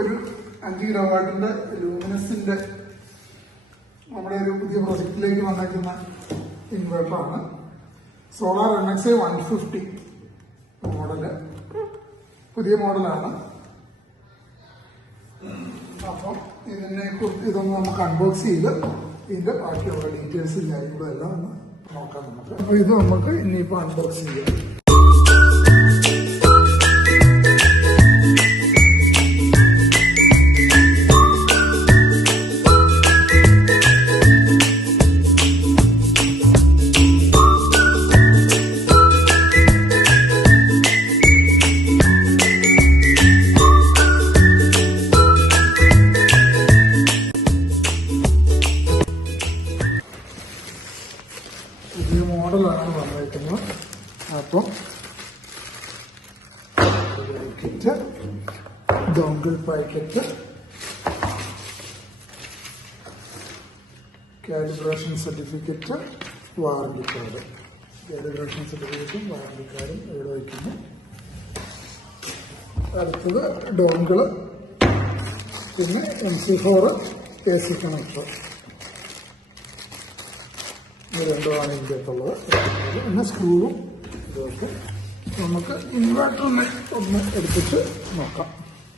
ഒരു 5 കിലോ വാട്ടിന്റെ ലൂമിനസിന്റെ നമ്മുടെ ഒരു പുതിയ പ്രൊജക്റ്റിലേക്ക് വന്നിരിക്കുന്ന ഇൻവെർട്ടറാണ്. സോളാർ NXA 150 മോഡല്, പുതിയ മോഡലാണ്. അപ്പം ഇതൊന്ന് നമുക്ക് അൺബോക്സ് ചെയ്ത് ഇതിന്റെ ബാക്കിയുള്ള ഡീറ്റെയിൽസും കാര്യങ്ങളും എല്ലാം ഒന്ന് നോക്കാം നമുക്ക്. അപ്പൊ ഇത് നമുക്ക് ഇനിയിപ്പോ അൺബോക്സ് ചെയ്യാം. പുതിയ മോഡലാണ് വന്നിരിക്കുന്നത്. അപ്പം kit, dongle packet, calibration certificate, warranty card. Calibration സർട്ടിഫിക്കറ്റും വാറണ്ടി കാർഡും ഇവിടെ വയ്ക്കുന്നു. അടുത്തത് ഡോങ്കിള്, പിന്നെ MC4 AC കണക്ടർ. ഇത് രണ്ടുമാണ് ഇതിൻ്റെത്തുള്ളത്. പിന്നെ സ്ക്രൂവും ഇതൊക്കെ നമുക്ക് ഇൻവെർട്ടറിനെ ഒന്ന് എടുത്തിട്ട് നോക്കാം.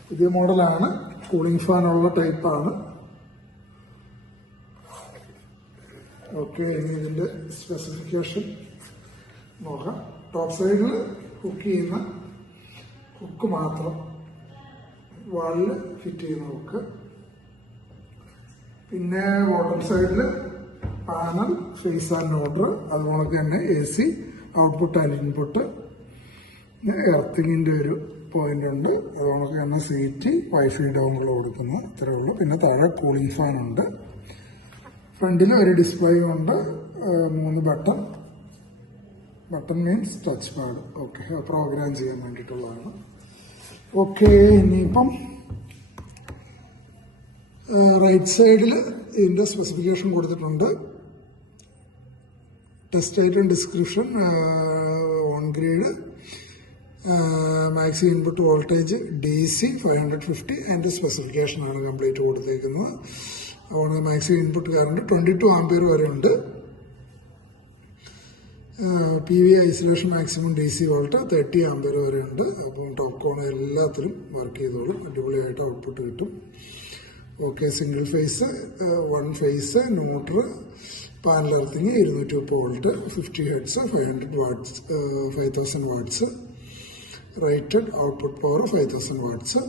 പുതിയ മോഡലാണ്, കൂളിംഗ് ഫാനുള്ള ടൈപ്പാണ്. ഓക്കെ, ഇനി ഇതിൻ്റെ സ്പെസിഫിക്കേഷൻ നോക്കാം. ടോപ്പ് സൈഡിൽ ഹുക്ക് ചെയ്യുന്ന ഹുക്ക് മാത്രം, വാളിൽ ഫിറ്റ് ചെയ്യുന്ന ഹുക്ക്. പിന്നെ ബോട്ടം സൈഡിൽ പാനൽ, ഫേസ് ആൻഡ് നോട്ടർ, അതുപോലെ തന്നെ AC ഔട്ട്പുട്ട് ആൻഡ് ഇൻപുട്ട്, എർത്തിങ്ങിന്റെ ഒരു പോയിന്റ് ഉണ്ട്. അതുപോലെ തന്നെ സീറ്റ്, വൈഫൈ ഡൗണിൽ കൊടുക്കുന്നു, ഇത്രേ ഉള്ളൂ. പിന്നെ താഴെ കൂളിംഗ് ഫാൻ ഉണ്ട്. ഫ്രണ്ടിൽ ഒരു ഡിസ്പ്ലേ ഉണ്ട്, 3 button means touch pad. Okay, program ചെയ്യാൻ വേണ്ടിയിട്ടുള്ളതാണ്. ഓക്കെ, ഇനിയിപ്പം റൈറ്റ് സൈഡിൽ ഇതിന്റെ സ്പെസിഫിക്കേഷൻ കൊടുത്തിട്ടുണ്ട്. Test item description, on grid, maximum input voltage DC 550. അതിന്റെ സ്പെസിഫിക്കേഷനാണ് കംപ്ലീറ്റ് കൊടുത്തേക്കുന്നത്. അതുകൊണ്ട് മാക്സിമം ഇൻപുട്ട് കറണ്ട് 22 ആംപിയർ വരെ ഉണ്ട്. PV isolation maximum DC volt 30 ampere വരെ ഉണ്ട്. അപ്പം ടോപ്പ് കോൺ എല്ലാത്തിലും വർക്ക് ചെയ്തോളും, അടിപൊളിയായിട്ട് ഔട്ട്പുട്ട് കിട്ടും. Okay, single phase, 1 phase, neutral, panel earthing, 230 volt, 50 hertz, 500 watts, 5000 watts, rated output power 5000 watts.